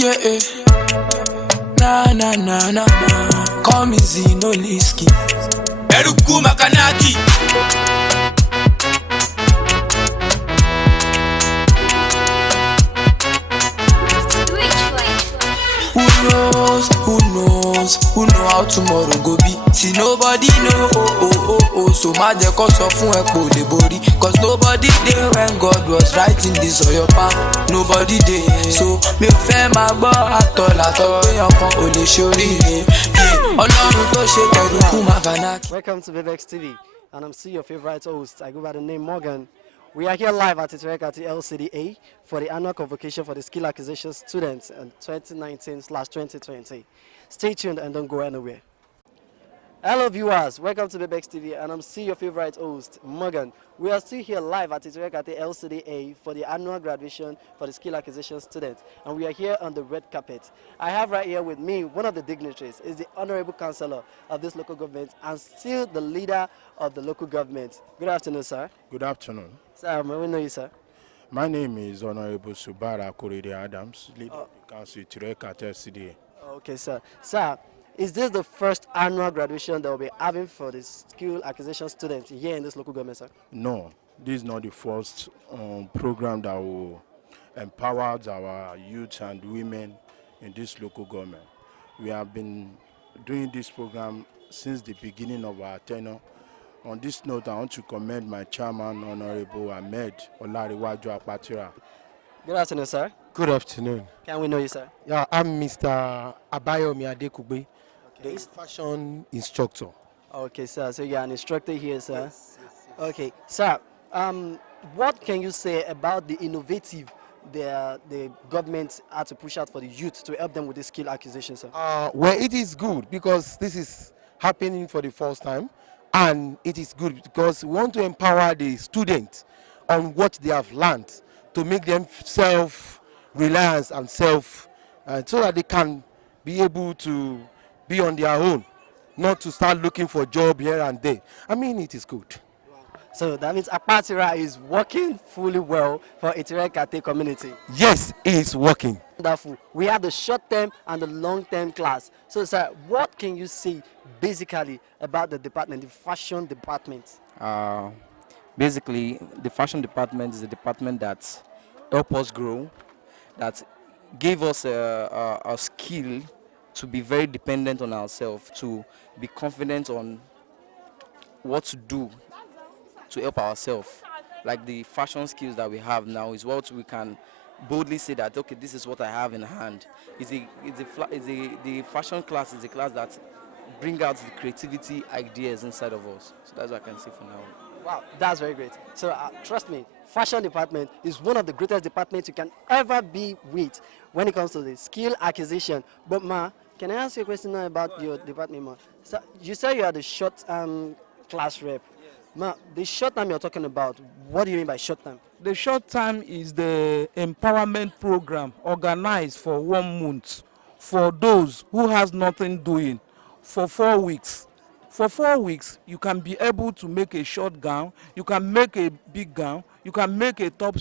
Yeah, na. Call me Zino Liski. Eruku Makanaki. Who know how tomorrow go be? See nobody know, so ma de cause of fun epo le bori. Cause nobody there when God was writing this on your path. Nobody there, so me o fe ma gbo atọ eyan kan o le ṣoríire. Ọlọ́run tó ṣe tẹ̀rùkú Makanaki. Welcome to Babexx TV, and I'm still your favorite host. I go by the name Morgan. We are here live at Itire at the LCDA for the annual convocation for the skill acquisition students in 2019/2020. Stay tuned and don't go anywhere. Hello viewers, welcome to Babexx TV, and I'm still your favorite host, Morgan. We are still here live at Itire at the LCDA for the annual graduation for the skill acquisition students, and we are here on the red carpet. I have right here with me one of the dignitaries, is the honorable councillor of this local government and still the leader of the local government. Good afternoon, sir. Good afternoon. Sir, may we know you, sir? My name is Honorable Subara Korede Adams, leader of the council Itire at LCDA. Okay, sir. Sir, is this the first annual graduation that we'll be having for the skill acquisition students here in this local government, sir? No, this is not the first program that will empower our youth and women in this local government. We have been doing this program since the beginning of our tenure. On this note, I want to commend my chairman, Honorable Ahmed Olariwaju Apatira. Good afternoon, sir. Good afternoon. Can we know you, sir? Yeah, I'm Mr. Abayomi Adekugbe, the fashion instructor. Okay, sir. So you're an instructor here, sir? Yes. Okay, sir. What can you say about the innovative the government had to push out for the youth to help them with this skill acquisition, sir? Well, it is good because this is happening for the first time, and it is good because we want to empower the students on what they have learned to make them self-reliant and so that they can be able to be on their own, not to start looking for job here and there. I mean, it is good. So that means Apatira is working fully well for Ikate community. Yes, it is working. Wonderful. We have the short-term and the long-term class. So, sir, what can you say basically about the department, the fashion department? Basically, the fashion department is a department that helps us grow, that gave us a skill to be very dependent on ourselves, to be confident on what to do to help ourselves. Like the fashion skills that we have now is what we can boldly say that, okay, this is what I have in hand. The fashion class is a class that brings out the creativity ideas inside of us. So that's what I can say for now. Wow, that's very great. So trust me, fashion department is one of the greatest departments you can ever be with when it comes to the skill acquisition. But ma, can I ask you a question now about your department, ma? So you say you are the short class rep. Ma, the short time you're talking about, what do you mean by short time? The short time is the empowerment program organized for 1 month for those who has nothing doing for 4 weeks. For 4 weeks, you can be able to make a short gown, you can make a big gown, you can make a top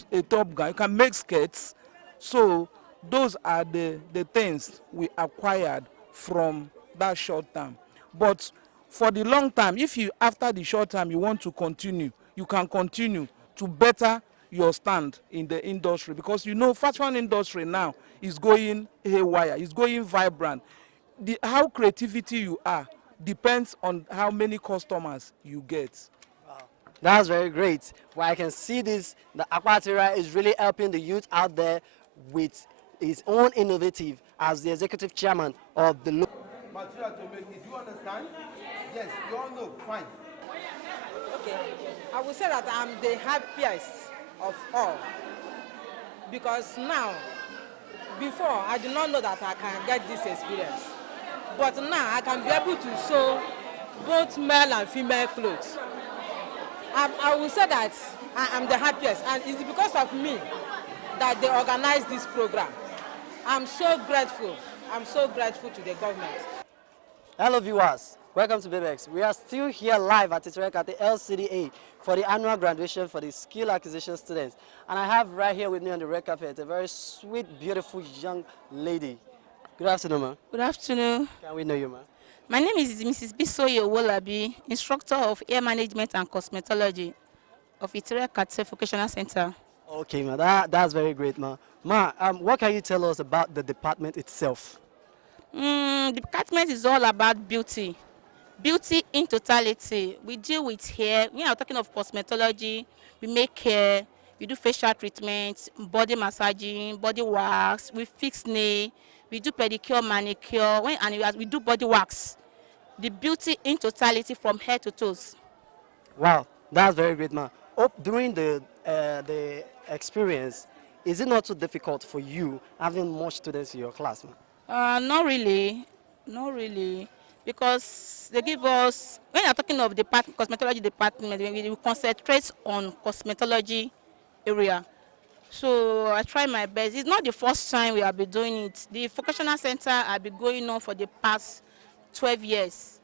gown, you can make skirts. So those are the things we acquired from that short time. But for the long time, if you after the short time you want to continue, you can continue to better your stand in the industry, because you know fashion industry now is going haywire, is going vibrant. How creativity you are depends on how many customers you get. Wow. That's very great. Well, I can see this, the Apatira is really helping the youth out there with his own innovative as the executive chairman of the material to make it. Do you understand? Yes, you all know. Fine. Okay, I would say that I'm the happiest of all, because now, before I did not know that I can get this experience, but now I can be able to sew both male and female clothes. I will say that I am the happiest, and it's because of me that they organized this program. I'm so grateful. I'm so grateful to the government. Hello viewers, welcome to Babexx. We are still here live at Itire at the LCDA for the annual graduation for the skill acquisition students. And I have right here with me on the red carpet a very sweet, beautiful young lady. Good afternoon, ma'am. Good afternoon. Can we know you, ma'am? My name is Mrs. Bisoye Wolabi, instructor of air management and cosmetology of Itire Ikate Vocational Center. Okay, ma'am. That's very great, ma'am. Ma, what can you tell us about the department itself? The department is all about beauty. Beauty in totality. We deal with hair. We are talking of cosmetology. We make hair. We do facial treatments, body massaging, body wax. We fix nail. We do pedicure, manicure. We do body wax. The beauty in totality from head to toes. Wow, that's very great, ma'am. During the experience, is it not too difficult for you having more students in your class, ma'am? Not really. Not really. Because they give us, when you're talking of the cosmetology department, we concentrate on cosmetology area. So I try my best. It's not the first time we have been doing it. The vocational center has been going on for the past 12 years.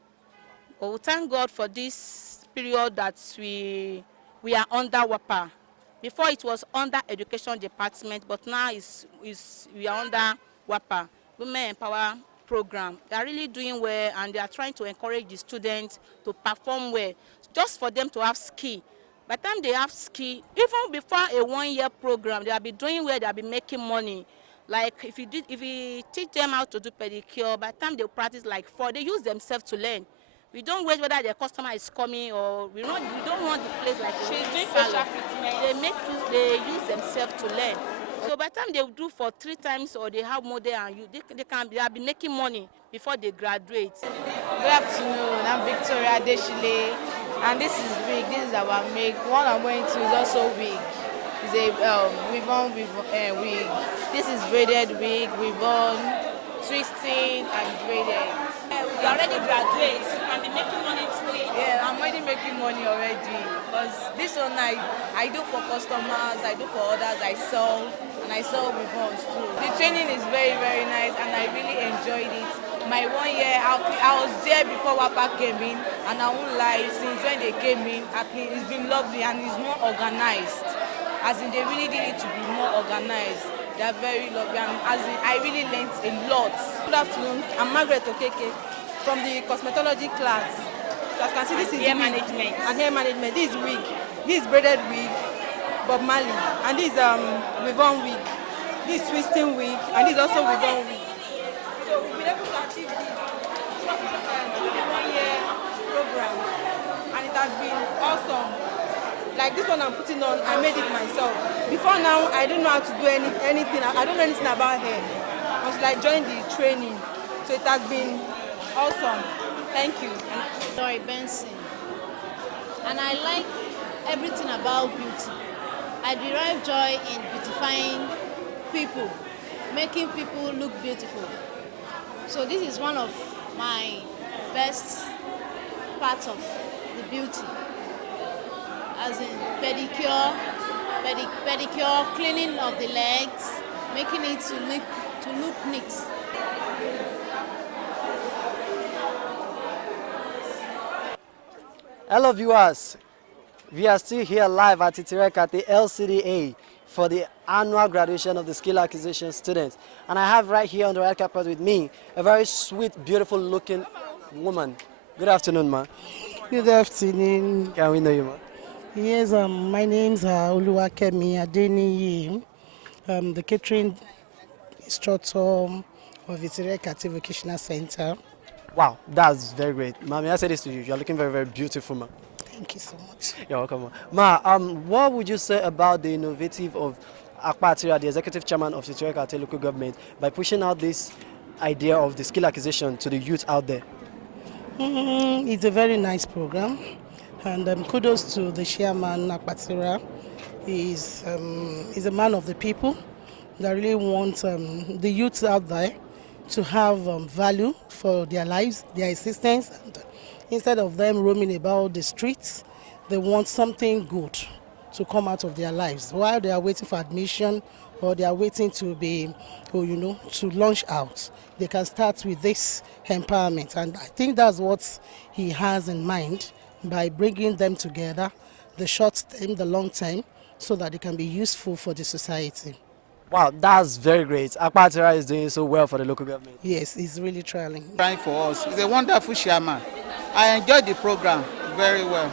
But we thank God for this period that we are under WAPA. Before it was under education department, but now we are under WAPA, Women Empower Program. They are really doing well, and they are trying to encourage the students to perform well, just for them to have skill. By the time they have skill, even before a 1-year program, they will be doing well, they will be making money. Like if you teach them how to do pedicure, by the time they practice like 4, they use themselves to learn. We don't wait whether the customer is coming or we don't want the place like she's doing facial treatment. They use themselves to learn. So by the time they do for 3 times or they have model and they will be making money before they graduate. Good afternoon, I'm Victoria Deshile, and this is wig. This is our make. One I'm going to is also wig. It's a ribbon wig. This is braided wig, ribbon, twisting and braided. You already graduate, you can be making money through it. Yeah, I'm already making money already. Because this one I do for customers, I do for others, I sell ribbons too. The training is very, very nice and I really enjoyed it. My 1 year, I was there before WAPA came in, and I won't lie, since when they came in, it's been lovely and it's more organized. As in, they really did it to be more organized. They are very lovely, and as in, I really learned a lot. Good afternoon, I'm Margaret Okeke from the cosmetology class. So as you can see, this is hair management. And hair management. This is wig. This is braided wig, Bob Marley, and this is ribbon wig. This is twisting wig, and this is also ribbon wig. So we've been able to achieve this through the 1-year program, and it has been awesome. Like this one I'm putting on, I made it myself. Before now, I don't know how to do anything. I don't know anything about hair. Until I joined the training, so it has been awesome. Thank you. Joy Benson, and I like everything about beauty. I derive joy in beautifying people, making people look beautiful. So this is one of my best parts of the beauty, as in pedicure, cleaning of the legs, making it to look neat. Hello viewers, we are still here live at Itire at the LCDA for the annual graduation of the skill acquisition students. And I have right here on the red carpet with me a very sweet, beautiful looking woman. Good afternoon, ma. Good afternoon. Can we know you, ma? Yes, my name is Oluwakemi Adeniyi. I'm the catering instructor of Itire Ikate Vocational Center. Wow, that's very great. Ma, may I say this to you? You're looking very, very beautiful, ma. Thank you so much. You're welcome, ma. Ma, what would you say about the innovative of Akpa, the executive chairman of the Itire Ikate local government, by pushing out this idea of the skill acquisition to the youth out there? It's a very nice program, and kudos to the chairman, Akpa. He's a man of the people that really wants the youth out there to have value for their lives, their existence. And instead of them roaming about the streets, they want something good to come out of their lives. While they are waiting for admission or they are waiting to be, to launch out, they can start with this empowerment. And I think that's what he has in mind by bringing them together, the short term, the long term, so that they can be useful for the society. Wow, that's very great. Akpatira is doing so well for the local government. Yes, he's really trying. Trying for us. He's a wonderful chairman. I enjoyed the program very well.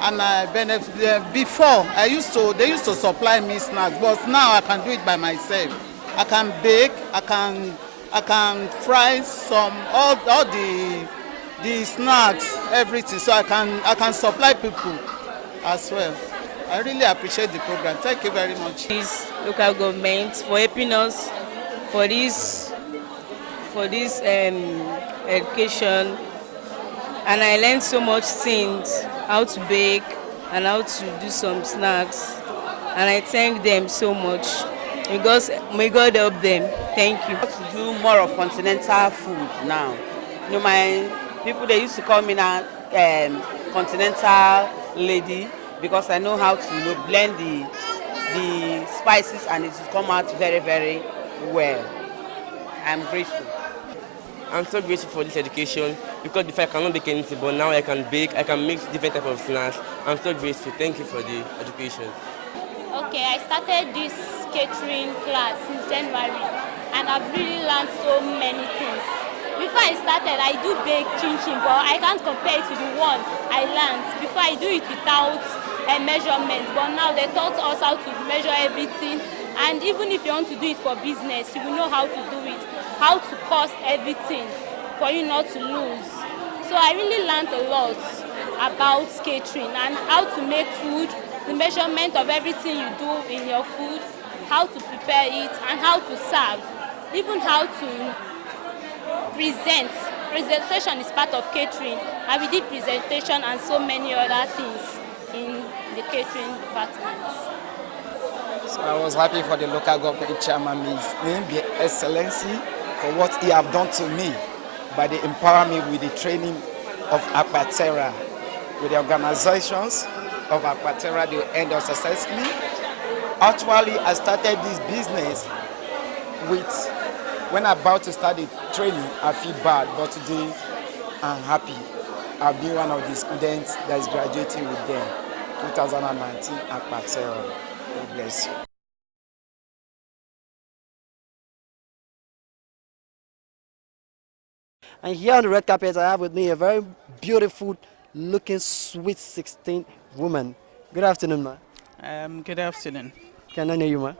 And I benefited. Before, they used to supply me snacks, but now I can do it by myself. I can bake, I can fry all the snacks, everything, so I can supply people as well. I really appreciate the program. Thank you very much. This local government for helping us for this education, and I learned so much things, how to bake and how to do some snacks, and I thank them so much. Because may God help them. Thank you. To do more of continental food now. You know, my people, they used to call me now continental lady, because I know how to blend the spices and it will come out very, very well. I'm grateful. I'm so grateful for this education, because before I cannot bake anything, but now I can bake, I can make different types of snacks. I'm so grateful. Thank you for the education. Okay, I started this catering class since January, and I've really learned so many things. Before I started, I do bake chin-chin, but I can't compare it to the one I learned. Before I do it without a measurement, but now they taught us how to measure everything, and even if you want to do it for business, you will know how to do it, how to cost everything for you not to lose. So I really learned a lot about catering and how to make food, the measurement of everything you do in your food, how to prepare it, and how to serve, even how to present. Presentation is part of catering, and we did presentation and so many other things in the catering department. So I was happy for the local government chairman, His name be Excellency, for what he have done to me by the empowering me with the training of Akpatira, with the organizations of Akpatira, they end up successfully. Actually, I started this business with, when I'm about to start the training, I feel bad, but today I'm happy. I'll be one of the students that is graduating with them, 2019 Akpatira. God bless you. And here on the red carpet, I have with me a very beautiful looking sweet 16 woman. Good afternoon, ma. Good afternoon. Can I know you, ma?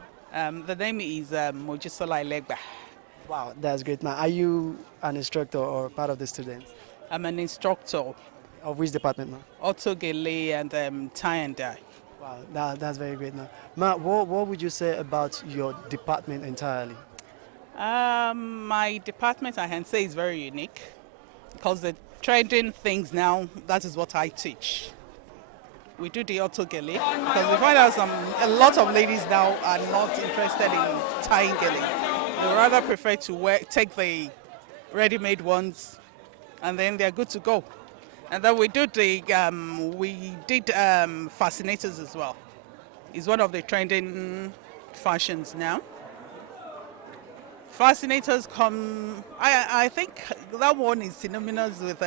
The name is Mojisola Ilegba. Wow, that's great, ma. Are you an instructor or part of the students? I'm an instructor. Of which department, ma? Autogele and tie and dye. Wow, that's very great, ma. Ma, what would you say about your department entirely? My department, I can say, is very unique, because the trending things now, that is what I teach. We do the auto-gele, because we find out a lot of ladies now are not interested in tying gele. They rather prefer to take the ready-made ones, and then they're good to go. And then we did fascinators as well. It's one of the trending fashions now. Fascinators come, I think that one is synonymous with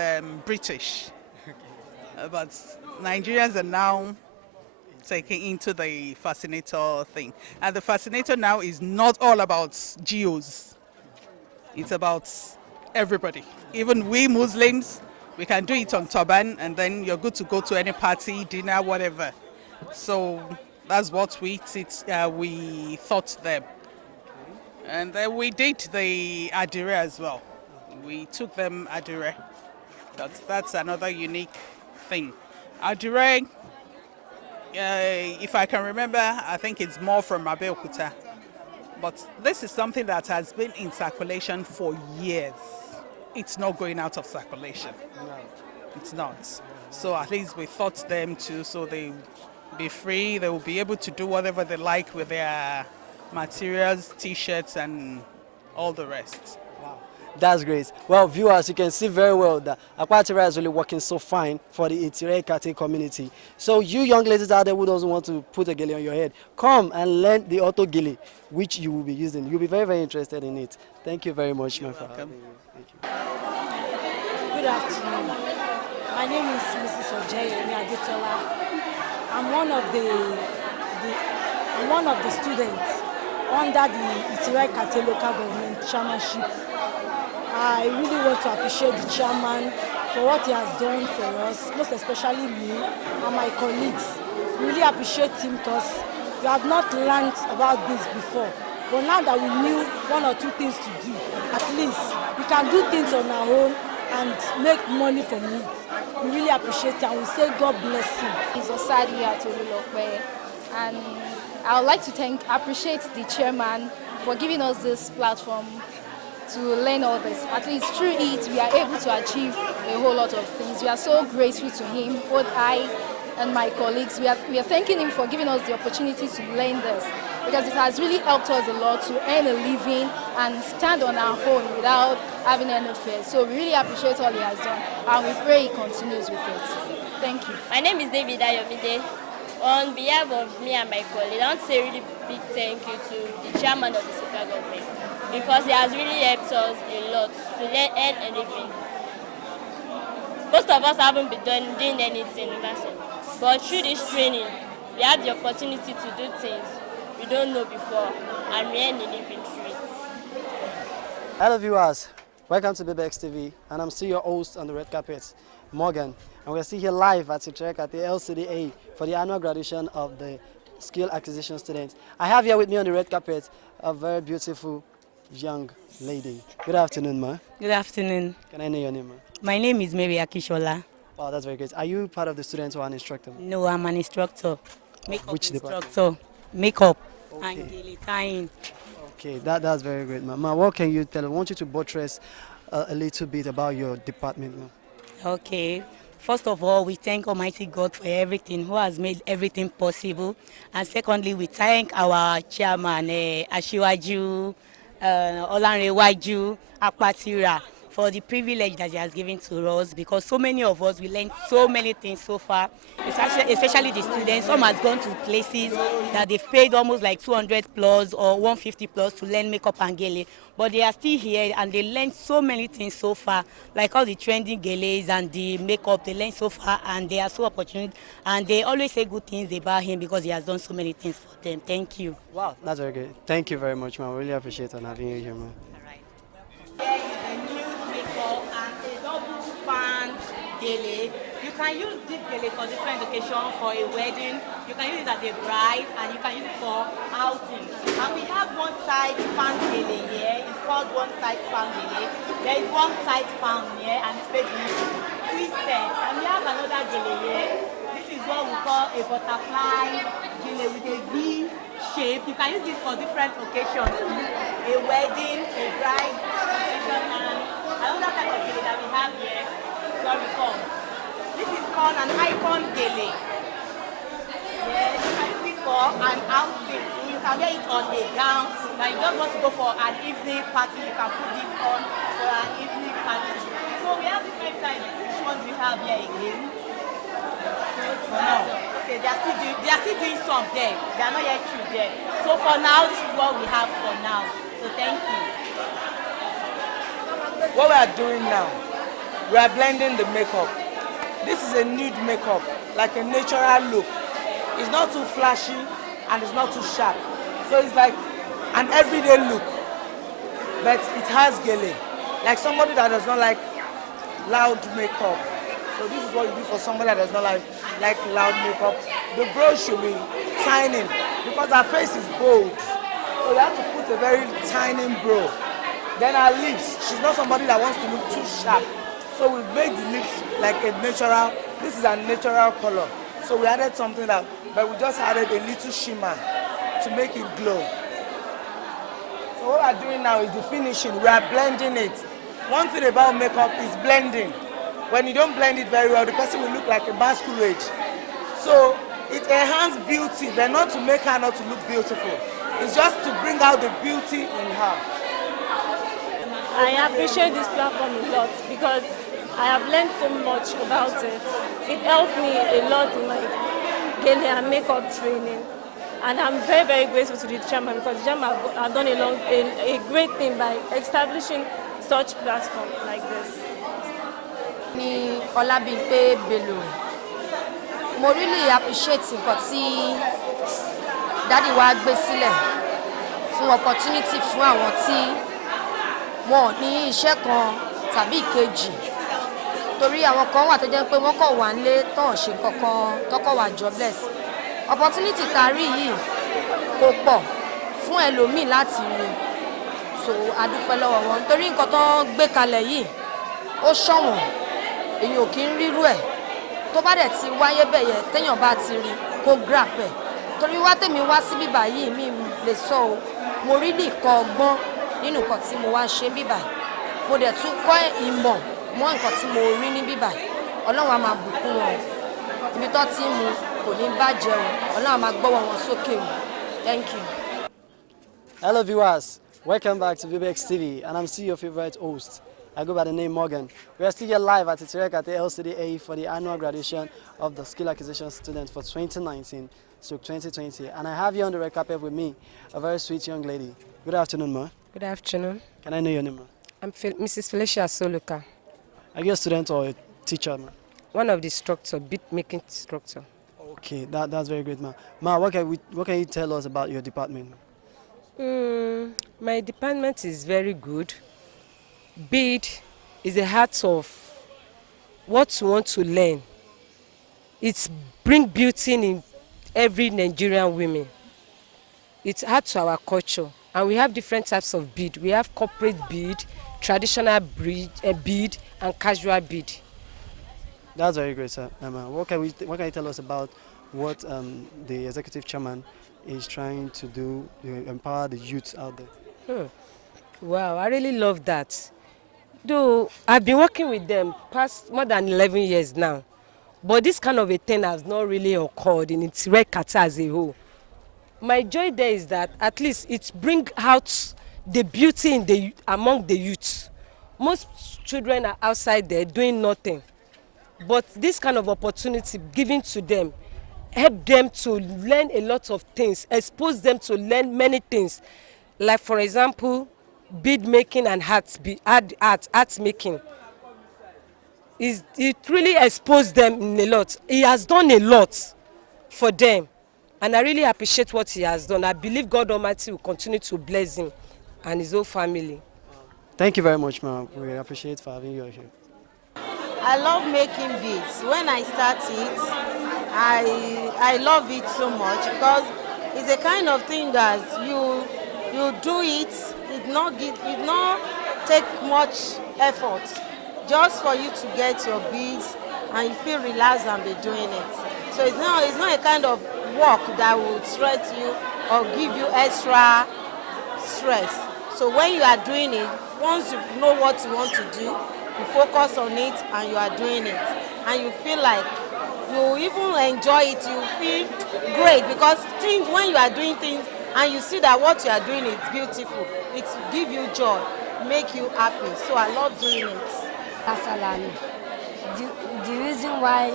British. But Nigerians are now taking into the fascinator thing. And the fascinator now is not all about geos. It's about everybody. Even we Muslims, we can do it on turban, and then you're good to go to any party, dinner, whatever. So that's what we thought them. And then we did the Itire as well. We took them Itire. That's another unique thing. Itire, if I can remember, I think it's more from Babexx. But this is something that has been in circulation for years. It's not going out of circulation. No. It's not. So at least we thought them to, so they be free, they will be able to do whatever they like with their materials, t-shirts and all the rest. Wow, that's great. Well, viewers, you can see very well that Akpatira is really working so fine for the Itire Ikate community. So you young ladies out there who doesn't want to put a gele on your head, come and learn the auto gele, which you will be using. You'll be very, very interested in it. Thank you very much, my friend. Thank you. Good afternoon. My name is Mrs. Ojayemi Adetola. I'm one of the students under the Itire Ikate local government chairmanship. I really want to appreciate the chairman for what he has done for us, most especially me and my colleagues. We really appreciate him because we have not learned about this before. But now that we knew one or two things to do, at least we can do things on our own and make money from it. We really appreciate it and we say God bless him. It's Osadi Atolulokwe, and I would like to appreciate the chairman for giving us this platform to learn all this. At least through it, we are able to achieve a whole lot of things. We are so grateful to him, both I and my colleagues. We are thanking him for giving us the opportunity to learn this, because it has really helped us a lot to earn a living and stand on our own without having any fear. So we really appreciate all he has done, and we pray he continues with it. Thank you. My name is David Ayomide. On behalf of me and my colleagues, I want to say a really big thank you to the chairman of the local government, because he has really helped us a lot to earn a living. Most of us haven't been doing anything in that sense, but through this training, we have the opportunity to do things we don't know before, and we earn a living through it. Hello viewers, welcome to Babexx TV, and I'm still your host on the red carpet, Morgan, and we're still here live at Itire at the LCDA for the annual graduation of the skill acquisition students. I have here with me on the red carpet a very beautiful young lady. Good afternoon, ma. Good afternoon. Can I know your name, ma? My name is Mary Akishola. Wow, that's very good. Are you part of the students or an instructor? No, I'm an instructor. Makeup Which instructor. Makeup Okay. and daily tying. Okay, that's very great, ma. Ma, what can you tell? I want you to buttress a little bit about your department, ma. Okay. First of all, we thank Almighty God for everything, who has made everything possible. And secondly, we thank our chairman, Ashiwaju, Olanrewaju, Akpatira, for the privilege that he has given to us, because so many of us, we learned so many things so far, especially the students. Some has gone to places that they've paid almost like 200 plus or 150 plus to learn makeup and gele, but they are still here and they learned so many things so far, like all the trending geles and the makeup, they learned so far, and they are so opportune, and they always say good things about him because he has done so many things for them. Thank you. Wow, that's very good. Thank you very much, ma. Really appreciate on having you here, ma. Gele. You can use this gele for different occasions, for a wedding. You can use it as a bride, and you can use it for outing. And we have one side fan gele here. It's called one side fan gele. There is one side fan here, and it's basically twisted. And we have another gele here. This is what we call a butterfly gele with a V shape. You can use this for different occasions. A wedding, a bride occasion, and another type of gele that we have here. This is called an icon gele. Yes, you can use it for an outfit. You can wear it on a gown. Now you don't want to go for an evening party, you can put this on for an evening party. So we have different types. Which ones we have here again? Okay, they are still doing some there. They are not yet through there. So for now, this is what we have for now. So thank you. What we are doing now, we are blending the makeup. This is a nude makeup, like a natural look. It's not too flashy and it's not too sharp. So it's like an everyday look, but it has gele. Like somebody that does not like loud makeup. So this is what you do for somebody that does not like loud makeup. The brow should be tiny because her face is bold. So you have to put a very tiny brow. Then her lips, she's not somebody that wants to look too sharp. So we made the lips like a natural, this is a natural color. So we added something that, but we just added a little shimmer to make it glow. So what we're doing now is the finishing. We are blending it. One thing about makeup is blending. When you don't blend it very well, the person will look like a masquerade. So it enhances beauty, but not to make her not to look beautiful. It's just to bring out the beauty in her. I appreciate this platform a lot because I have learned so much about it. It helped me a lot in my gele and makeup training. And I'm very, very grateful to the chairman because the chairman has done a great thing by establishing such platform like this. Ni Olabimpe Bello mo really appreciate nǹkan tí daddy wa gbé sílẹ̀ fún opportunity fún àwọn tí wọn ò ní iṣẹ́ kan tàbí ìkejì torí àwọn kan wà tó jẹ́ pé wọ́n kàn wà nílé tán ṣe kankan tọ́kọ̀ wà jobless opportunity tá rí yìí kò pọ̀ fún ẹlòmíì láti rí so a dúpẹ́ lọ́wọ́ wọn torí nǹkan tó gbé kalẹ̀ yìí ó ṣọ̀wọ́n èyàn ò kí ń rírú ẹ̀ tó bá dẹ̀ ti wáyé bẹ̀yẹ téèyàn bá ti rí kó grab ẹ̀ torí wá tèmi wá sí bíbà yìí mi lè sọ o mo rí ní ìkọ́ ọgbọ́n nínú nǹkan tí mo wá ṣe bíbà mo dẹ̀ tún kọ́ ìmọ̀ mọ́ nǹkan tí mo rí ní bíbà ọlọ́run á máa bùkún wọn ibi tó ti ń mu kò ní bàjẹ́ o ọlọ́run á máa gbọ́wọ́ wọn sókè o thank you. Hello viewers, welcome back to Babexx TV and I'm still your favorite host. I go by the name Morgan. We are still here live at Itire at the LCDA for the annual graduation of the skill acquisition students for 2019 to 2020. And I have here on the red carpet with me a very sweet young lady. Good afternoon, ma. Good afternoon. Can I know your name, ma? I'm Mrs. Felicia Soluka. Are you a student or a teacher, ma? One of the instructors, beat making instructor. Okay, that's very great, ma. Ma, what can you tell us about your department? My department is very good. Bead is the heart of what you want to learn. It's bring beauty in every Nigerian women. It's add to our culture, and we have different types of bead. We have corporate bead, traditional bead, and casual bead. That's very great, sir. What can you tell us about what the executive chairman is trying to do to empower the youth out there? Wow, I really love that. Though I've been working with them past more than 11 years now, but this kind of a thing has not really occurred in Itire as a whole. My joy there is that at least it brings out the beauty among the youth. Most children are outside there doing nothing, but this kind of opportunity given to them help them to learn a lot of things, expose them to learn many things, like for example, bead making and art making. It really exposed them in a lot. He has done a lot for them, and I really appreciate what he has done. I believe God Almighty will continue to bless him and his whole family. Thank you very much, ma'am. We appreciate for having you here. I love making beads. When I start it, I love it so much because it's a kind of thing that you do it. It not take much effort just for you to get your beads and you feel relaxed and be doing it. So it's not a kind of work that will stress you or give you extra stress. So when you are doing it, once you know what you want to do, you focus on it and you are doing it. And you feel like you even enjoy it, you feel great because when you are doing things and you see that what you are doing is beautiful, it gives you joy, make you happy. So I love doing it. Asalani. The reason why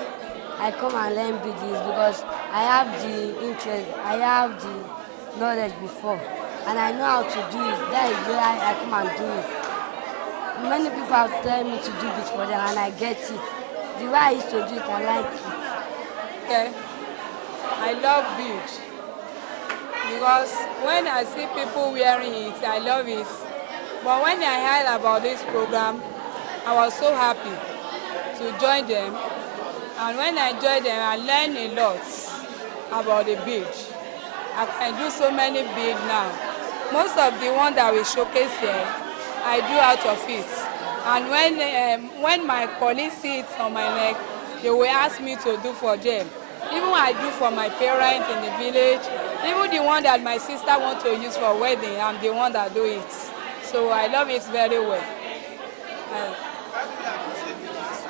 I come and learn bead is because I have the interest, I have the knowledge before, and I know how to do it. That is why I come and do it. Many people have told me to do this for them, and I get it. The way I used to do it, I like it. Okay. I love bead because when I see people wearing it, I love it. But when I heard about this program, I was so happy to join them. And when I joined them, I learned a lot about the bead. I can do so many beads now. Most of the ones that we showcase here, I do out of it. And when my colleagues see it on my neck, they will ask me to do for them. Even I do for my parents in the village. Even the one that my sister wants to use for wedding, I'm the one that do it. So I love it very well.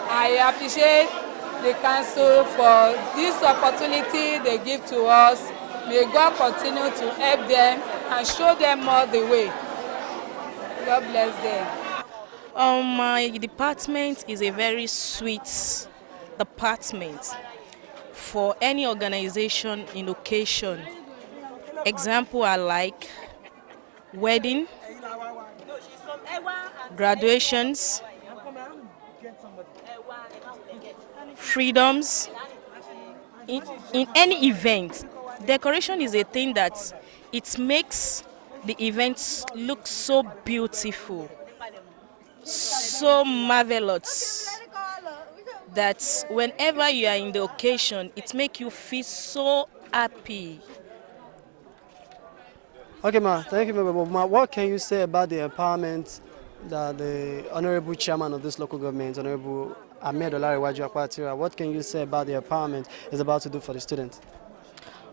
I appreciate the council for this opportunity they give to us. May God continue to help them and show them all the way. God bless them. My department is a very sweet department for any organization in occasion. Example, I like wedding, graduations, freedoms, in any event, decoration is a thing that it makes the events look so beautiful, so marvelous, that whenever you are in the occasion, it makes you feel so happy. Okay, ma, thank you, ma. What can you say about the empowerment that the honorable chairman of this local government, Honorable Ahmed Olarewaju Akpatira, what can you say about the empowerment is about to do for the students?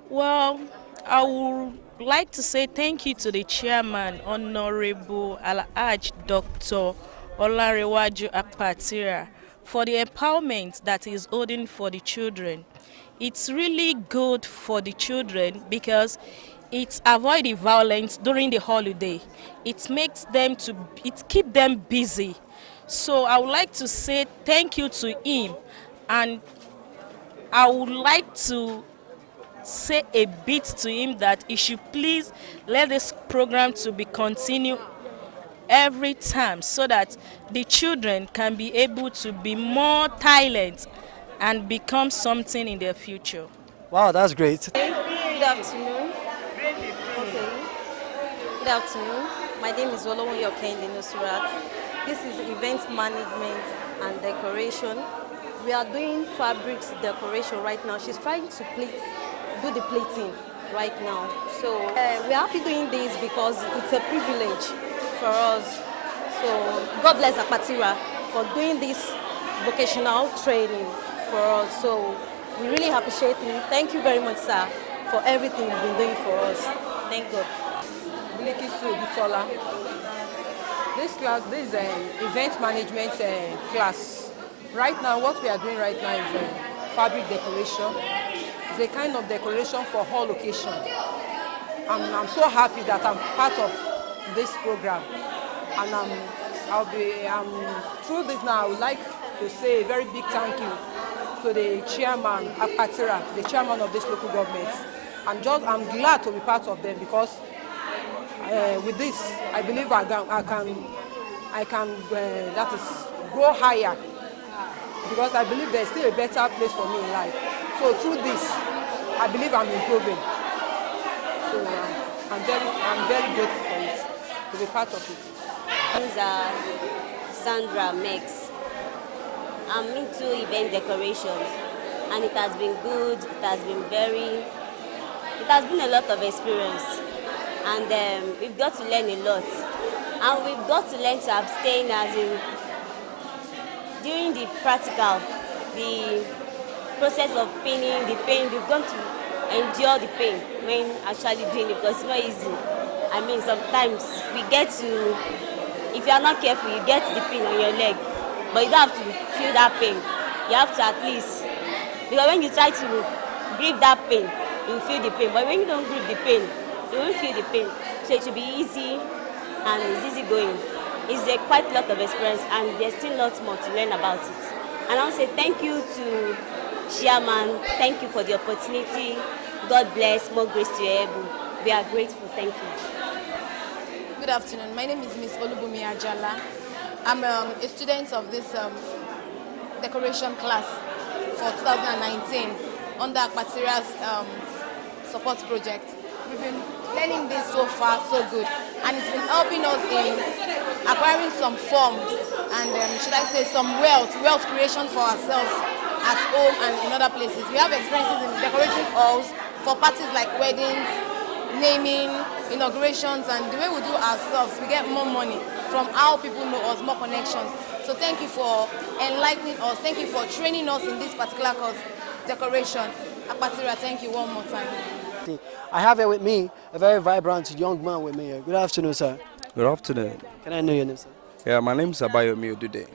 Well, I would like to say thank you to the chairman, Honorable Alhaj Dr. Olarewaju Akpatira, for the empowerment that he's holding for the children. It's really good for the children because it avoids the violence during the holiday. It makes them it keep them busy. So I would like to say thank you to him, and I would like to say a bit to him that he should please let this program to be continued every time, so that the children can be able to be more talent and become something in their future. Wow, that's great. Good afternoon. Okay. Good afternoon. My name is Olowon Yokende Nusrat. This is event management and decoration. We are doing fabrics decoration right now. She's trying to do the plating right now. So we're happy doing this because it's a privilege for us. So God bless Akpatira for doing this vocational training for us. So we really appreciate it. Thank you very much, sir, for everything you've been doing for us. Thank God. This class, this is an event management class. Right now, what we are doing right now is fabric decoration. It's a kind of decoration for all occasions. And I'm so happy that I'm part of this program. And through this now, I would like to say a very big thank you to the chairman, Akpatira, the chairman of this local government. I'm glad to be part of them because with this, I believe I can that is, go higher, because I believe there's still a better place for me in life. So through this, I believe I'm improving. So I'm very grateful for it, to be part of it. These are Sandra Mex. I'm into event decoration, and it has been good. It has been a lot of experience, and we've got to learn a lot, and we've got to learn to abstain, as in during the practical, the process of pinning the pain. We've got to endure the pain when actually doing it, because it's not easy. I mean, sometimes we get to, if you are not careful, you get the pain on your leg, but you don't have to feel that pain. You have to at least, because when you try to grip that pain, you feel the pain, but when you don't grip the pain, you won't feel the pain. So it should be easy, and it's easy going. It's quite a lot of experience, and there's still lots more to learn about it. And I want to say thank you to Chairman. Thank you for the opportunity. God bless. More grace to your able. We are grateful. Thank you. Good afternoon. My name is Miss Olubumi Ajala. I'm a student of this decoration class for 2019 under Akpatira's support project. We've been learning this so far, so good, and it's been helping us in acquiring some forms and should I say some wealth creation for ourselves at home and in other places. We have experiences in decorating halls for parties like weddings, naming, inaugurations, and the way we do ourselves, we get more money from how people know us, more connections. So thank you for enlightening us. Thank you for training us in this particular course, decoration. Akpatira, thank you one more time. I have here with me a very vibrant young man with me here. Good afternoon, sir. Good afternoon. Can I know your name, sir? Yeah, my name is Abayomi Odude.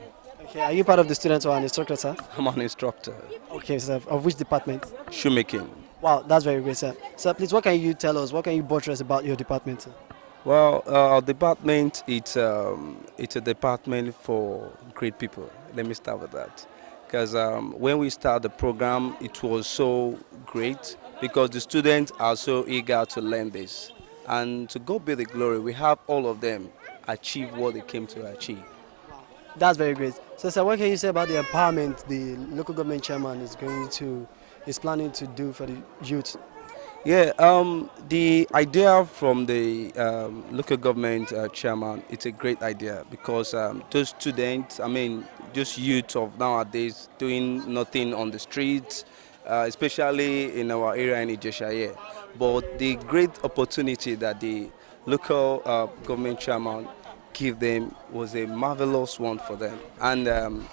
Okay, are you part of the students or an instructor, sir? I'm an instructor. Okay, sir. Of which department? Shoemaking. Wow, that's very great, sir. Sir, please, what can you tell us? What can you buttress about your department, sir? Well, our department, it's a department for great people. Let me start with that. Because when we started the program, it was so great because the students are so eager to learn this. And to God be the glory, we have all of them achieve what they came to achieve. That's very great. So, sir, what can you say about the empowerment the local government chairman is going to is planning to do for the youth? Yeah, the idea from the local government chairman, it's a great idea because those students, I mean, those youth of nowadays doing nothing on the streets, especially in our area in Ijesha here. But the great opportunity that the local government chairman gave them was a marvelous one for them. And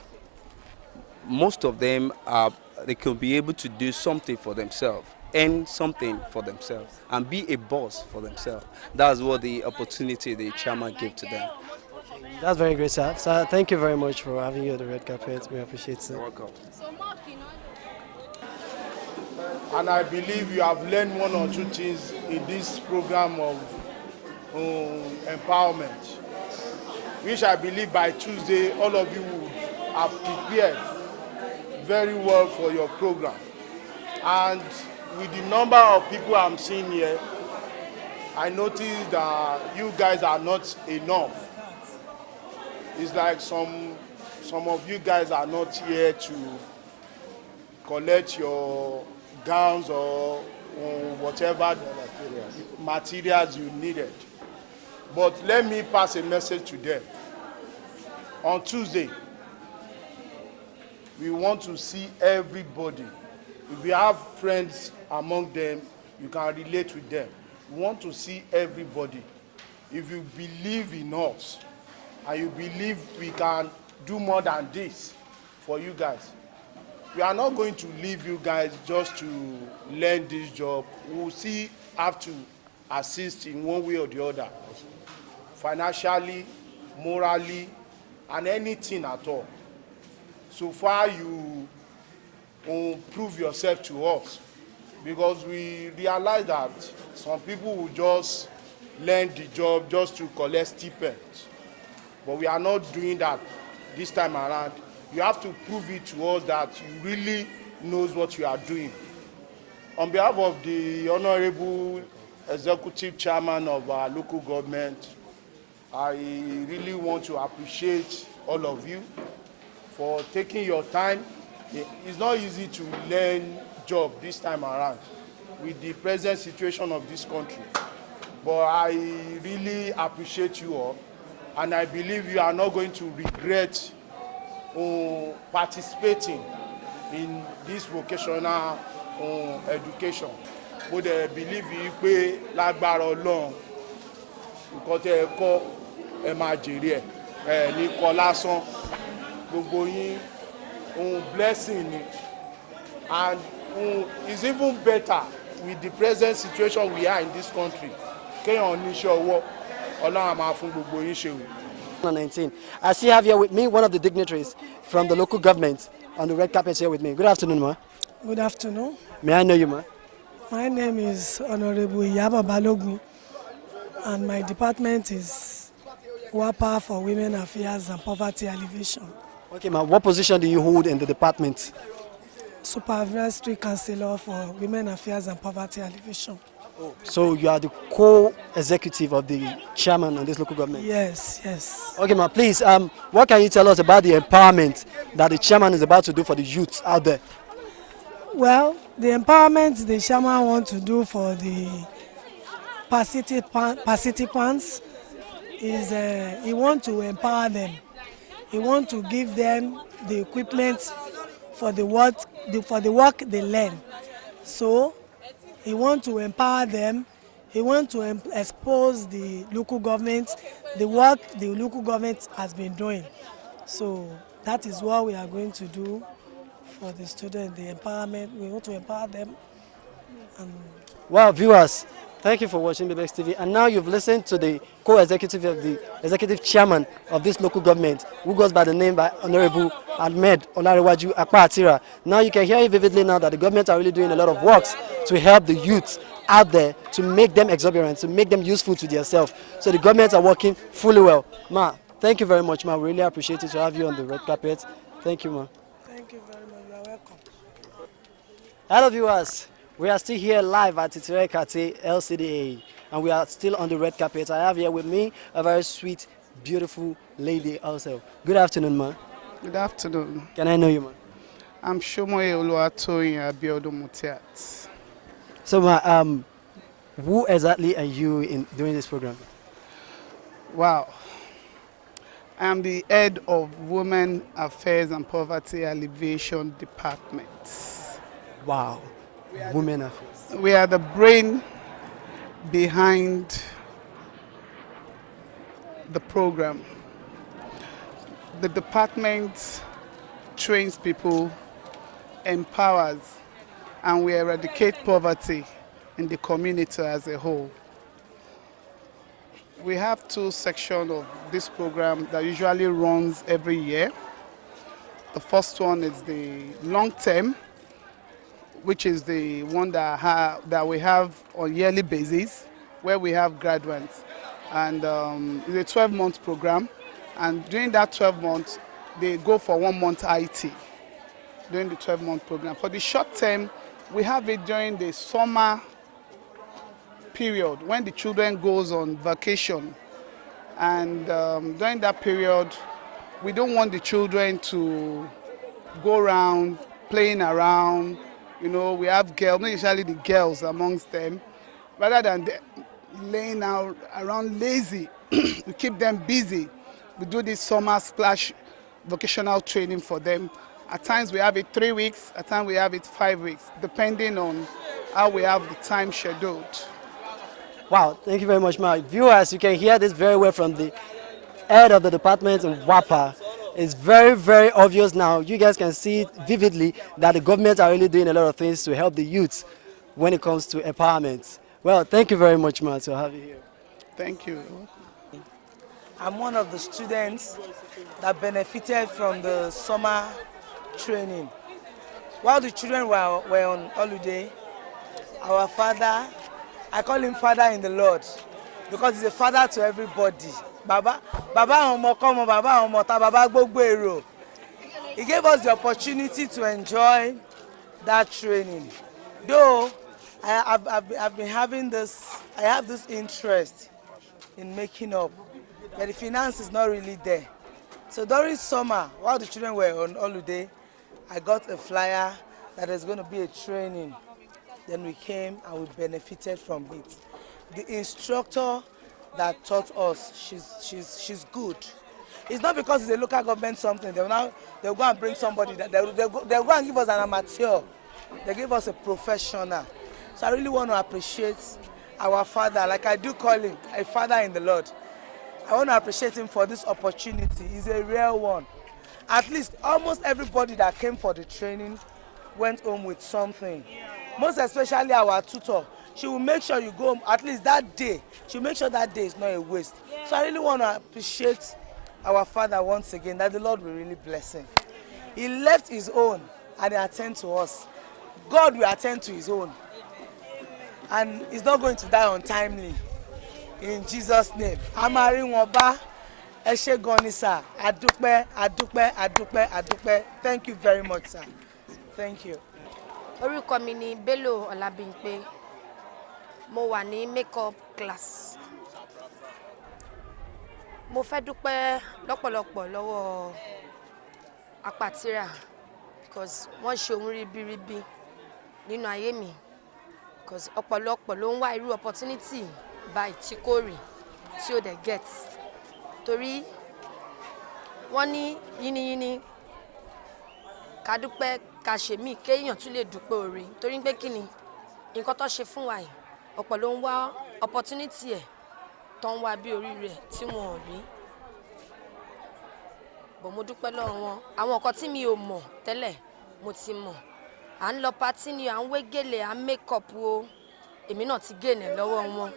most of them are, they could be able to do something for themselves, earn something for themselves, and be a boss for themselves. That's what the opportunity the chairman gave to them. That's very great, sir. Sir, thank you very much for having you on the red carpet. We appreciate it. You're welcome. And I believe you have learned one or two things in this program of empowerment, which I believe by Tuesday all of you will have prepared very well for your program. And with the number of people I'm seeing here, I noticed that you guys are not enough. It's like some of you guys are not here to collect your gowns or whatever materials you needed. But let me pass a message to them. On Tuesday, we want to see everybody. If you have friends among them, you can relate with them. We want to see everybody. If you believe in us, and you believe we can do more than this for you guys, we are not going to leave you guys just to learn this job. We will still have to assist in one way or the other, financially, morally, and anything at all. So far, you prove yourself to us, because we realize that some people will just learn the job just to collect stipends. But we are not doing that this time around. You have to prove it to us that you really knows what you are doing. On behalf of the Honorable Executive Chairman of our local government, I really want to appreciate all of you for taking your time. It's not easy to learn job this time around with the present situation of this country. But I really appreciate you all, and I believe you are not going to regret participating in this vocational education. But I believe you pé lágbára Ọlọ́run nǹkan tẹ́ ẹ kọ́ ẹ máa jèrè ẹ ní kọ́ lásán, gbogbo yín blessing ni, and it's even better with the present situation we are in this country. Kéèyàn níṣẹ́ ọwọ́, Ọlọ́run á máa fún gbogbo yín ṣe o. 19. I see you have here with me one of the dignitaries from the local government on the red carpet here with me. Good afternoon, ma. Good afternoon. May I know you, ma? My name is Honorable Iyabo Balogun, and my department is WAPA for Women Affairs and Poverty Alleviation. Okay, ma. What position do you hold in the department? Supervisory Counselor for Women Affairs and Poverty Alleviation. So you are the co-executive of the chairman of this local government? Yes, yes. Okay, ma, please, what can you tell us about the empowerment that the chairman is about to do for the youth out there? Well, the empowerment the chairman wants to do for the participants is he wants to empower them. He wants to give them the equipment for the work they learn. So he wants to empower them. He wants to expose the local government, the work the local government has been doing. So that is what we are going to do for the students, the empowerment. We want to empower them. Well, viewers, thank you for watching Babexx TV. And now you've listened to the co-executive of the executive chairman of this local government, who goes by the name by Honorable Ahmed Olarewaju Akpa-Atira. Now you can hear it vividly now that the government are really doing a lot of works to help the youths out there, to make them exuberant, to make them useful to themselves. So the governments are working fully well. Ma, thank you very much, ma. We really appreciate it to have you on the red carpet. Thank you, ma. Thank you very much. You are welcome. Hello, viewers. We are still here live at Itire Ikate LCDA, and we are still on the red carpet. I have here with me a very sweet, beautiful lady also. Good afternoon, ma. Good afternoon. Can I know you, ma? I'm Shomoye Oluwatoyin Abiodun Mutiat. So, who exactly are you in doing this program? Wow. I'm the head of Women Affairs and Poverty Alleviation Department. Wow. Women Affairs. We are the brain behind the program. The department trains people, empowers, and we eradicate poverty in the community as a whole. We have 2 sections of this program that usually runs every year. The first one is the long term, which is the one that we have on yearly basis, where we have graduates. And it's a 12-month program. And during that 12 months, they go for 1 month IT during the 12-month program. For the short term, we have it during the summer period when the children goes on vacation. And during that period, we don't want the children to go around playing around. You know, we have girls, not usually the girls amongst them. Rather than laying out around lazy, we keep them busy. We do this summer splash vocational training for them. At times we have it 3 weeks, at times we have it 5 weeks, depending on how we have the time scheduled. Wow, thank you very much, Mark. Viewers, you can hear this very well from the head of the department in WAPA. It's very, very obvious now. You guys can see it vividly that the government are really doing a lot of things to help the youth when it comes to empowerment. Well, thank you very much, Mark, to have you here. Thank you. I'm one of the students that benefited from the summer training. While the children were on holiday, our father, I call him Father in the Lord, because he's a father to everybody. Baba Omo Komo, Baba Omo Ta, Baba Gbogbo Ero. He gave us the opportunity to enjoy that training. Though I've been having this, I have this interest in making up, but the finance is not really there. So during summer, while the children were on holiday, I got a flyer that there's going to be a training. Then we came and we benefited from it. The instructor that taught us, she's good. It's not because it's a local government something. They'll go and bring somebody. They'll go and give us an amateur. They give us a professional. So I really want to appreciate our father, like I do call him, a father in the Lord. I want to appreciate him for this opportunity. It's a rare one. At least almost everybody that came for the training went home with something. Most especially our tutor. She will make sure you go home at least that day. She will make sure that day is not a waste. So I really want to appreciate our father once again, that the Lord will really bless him. He left his own and he attended to us. God will attend to his own. And he's not going to die untimely. In Jesus' name. Amari Wamba, Eshe Gonisa, Adukpe, Adukpe, Adukpe, Adukpe. Thank you very much, sir. Thank you. Orúkọ mi ni Bello Ọlábímpé. Mo wà ní makeup class. Mo fẹ́ dúpẹ́ lọ́pọ̀lọpọ̀ lọ́wọ́ Apatira because wọ́n ṣe ohun ribiribi nínú ayé mi because ọ̀pọ̀lọpọ̀ ló ń wá irú opportunity báyìí tí kò rí tí ó dẹ̀ get torí wọ́n ní yínníyínní ká dúpẹ́ ká ṣe mí kéèyàn tún lè dúpẹ́ oore torí pé kí ni nǹkan tó ṣe fún wa yìí ọ̀pọ̀ ló ń wá opportunity ẹ̀ tó ń wá bí orí rẹ̀ tí wọ́n ò rí bọ̀ mo dúpẹ́ lọ́wọ́ wọn àwọn nǹkan tí mi ò mọ̀ tẹ́lẹ̀ mo ti mọ̀ à ń lọ party ni à ń wé gèlè à ń make up o èmi náà ti gèènì lọ́wọ́ wọn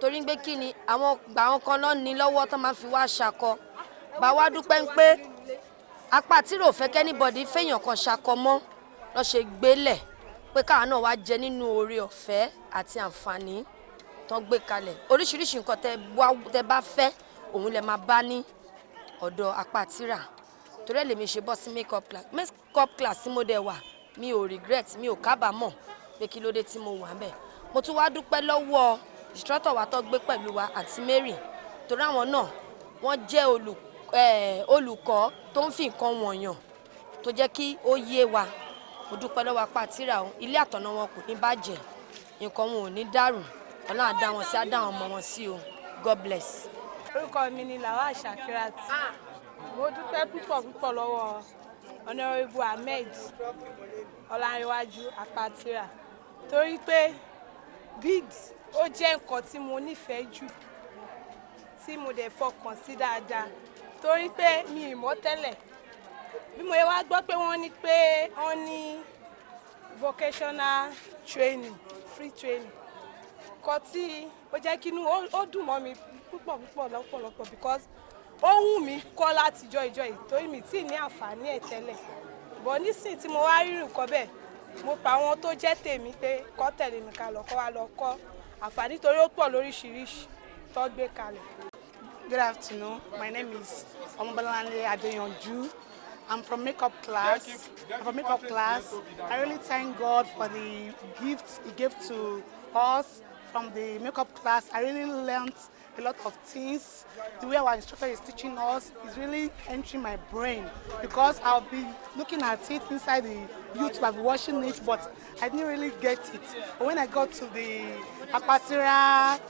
torí pé kí ni àwọn kan náà ní lọ́wọ́ tó máa fi wá ṣakọ bá wá dúpẹ́ ń pé Apatira ò fẹ́ kẹ́nìbọ̀dì fẹ́yàn kan ṣakọ mọ́ lọ́ ṣe gbélẹ̀ pé káà náà wá jẹ nínú oore ọ̀fẹ́ àti àǹfààní tó gbé kalẹ̀ oríṣiríṣi nǹkan tẹ́ bá fẹ́ òun lẹ máa bá ní ọ̀dọ̀ Apatira torí ẹ̀ lèmi ṣe bọ́ sí makeup class tí mo dẹ̀ wà mi ò regret mi ò kábàámọ̀ pé kí ló dé tí mo wà ńbẹ̀ mo tún wá dúpẹ́ lọ́wọ́ instructor wa tó gbé pẹ̀lú wa àti Mary torí àwọn náà wọ́n jẹ́ olùkọ́ tó ń fi nǹkan wọ̀nyàn tó jẹ́ kí ó yé wa. Mo dúpẹ́ lọ́wọ́ apá Itire o, ilé àtọ̀nà wọn kò ní bàjẹ́, nǹkan wọn ò ní dàrú, Ọlọ́run á dá wọn sí, á dá àwọn ọmọ wọn sí o. God bless. Orúkọ mi ni Lawal Shakirat. Mo dúpẹ́ púpọ̀ lọ́wọ́ Honorable Ahmed Ọlárẹ̀wájú Apatira torí pé beads ó jẹ́ nǹkan tí mo nífẹ̀ẹ́ jù tí mo dẹ̀ fọkàn sí dáadáa torí pé mi ì mọ̀ tẹ́lẹ̀ bí mo wá gbọ́ pé wọ́n ní vocational training free training kan tí ó jẹ́ kí inú ó dùn mọ́ mi púpọ̀ lọ́pọ̀lọpọ̀ because ó wù mí kọ́ láti ìjọ yìí torí mi tí ní àǹfààní ẹ̀ tẹ́lẹ̀ bọ̀ nísìnyí tí mo wá rí nǹkan bẹ́ẹ̀ mo pa àwọn tó jẹ́ tèmi pé kọ́ tẹ̀lé mi ká lọ kọ́ wa lọ kọ́ àǹfààní torí ó pọ̀ lóríṣiríṣi tó gbé kalẹ̀. Good afternoon. My name is Omobalande Adeyanju. I'm from makeup class. I really thank God for the gift He gave to us from the makeup class. I really learned a lot of things. The way our instructor is teaching us is really entering my brain because I'll be looking at it inside the YouTube, I'll be watching it, but I didn't really get it. But when I got to the Apatira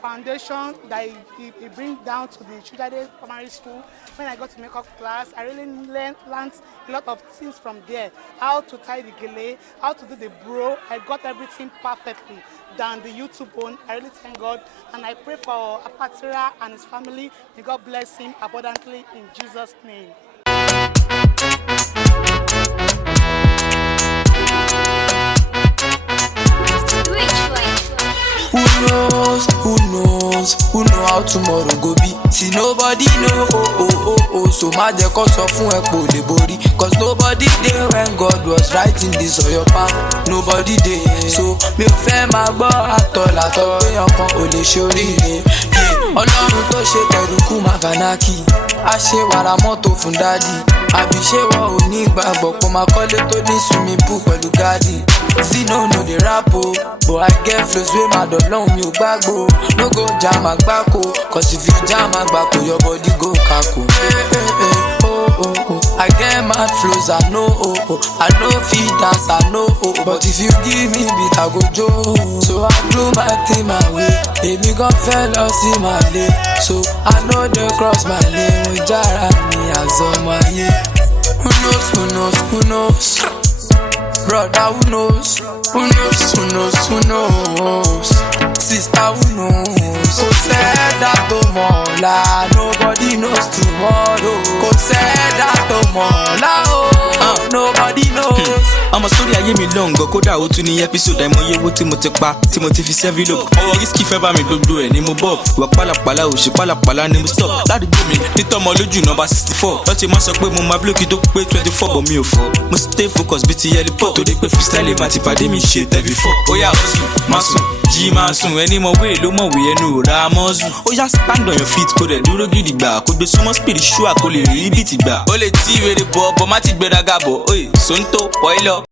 foundation that he brings down to the Children's Primary School, when I got to makeup class, I really learned a lot of things from there. How to tie the gele, how to do the brow. I got everything perfectly than the YouTube one. I really thank God and I pray for Apatira and his family. May God bless him abundantly in Jesus' name. Who know how tomorrow go be? See nobody know, so má jẹ́ kó sọ fún ẹ pé o lè borí. Cause nobody dey when God was writing this on your palm. Nobody dey, so mi ò fẹ́ máa gbọ́ àtọ̀làtọ̀ péyàn kan ò lè ṣe oríire. Ọlọ́run tó ṣe tẹ̀rùkú Makanaki, a ṣe wàrà mọ́tò fún dádì. Àbí ṣé wọ́n ò ní ìgbàgbọ́ pé máa kọ́lé tó ní swimming pool pẹ̀lú gádì. See no dey rap o, but I get flows wey my dog long mi ò gbàgbọ́. No go jam àgbákò, cause if you jam àgbákò your body go kako. I get mad flows, I know I know fit dance, I know but if you give me beat I go joke. So I do my thing my way, èmi gan fẹ́ lọ sí my lane. So I know they cross my lane, mo jára mi àzọmọ ayé. Who knows? Brother, who knows? Sister, who knows? Kò sẹ́dá tó mọ̀ ọ̀la, nobody knows tomorrow. Kò sẹ́dá tó mọ̀ ọ̀la o, nobody knows. Ọmọ sórí ayé mi lọ́ngàn kódà ó tún ní ẹ́písòdù àìmọye owó tí mo ti pa tí mo ti fi sẹ́fì lò. Ọwọ́ risky fẹ́ bá mi gbogbo ẹ̀ ni mo bọ̀. Ìwà pálapàla òṣì pálapàla ni mo stop. Ládùúgbò mi nítọ́mọ lójú nọ́mbà 64. Lọ́tí máa sọ pé mo máa blókì tó pé 24 bọ̀ mi ò fọ́. Mo stay focus bíi ti ẹlẹ́pọ̀ torí pé freestyle máa ti pàdé mi ṣe tẹ̀bí fọ́. Ó yá ọ̀sùn máa sùn jí máa sùn ẹni mọ̀ wéè ló mọ̀ wé ẹnu ò ra mọ́sùn. Ó yá stand on your feet kó dẹ̀ dúró gidi gbà kó gbé súnmọ́ spiritual kó lè rí bìtì gbà. Ó lè tí ìrere bọ̀ má ti gbéraga bọ̀, oye sóńtó pọ̀ ẹ́ lọ.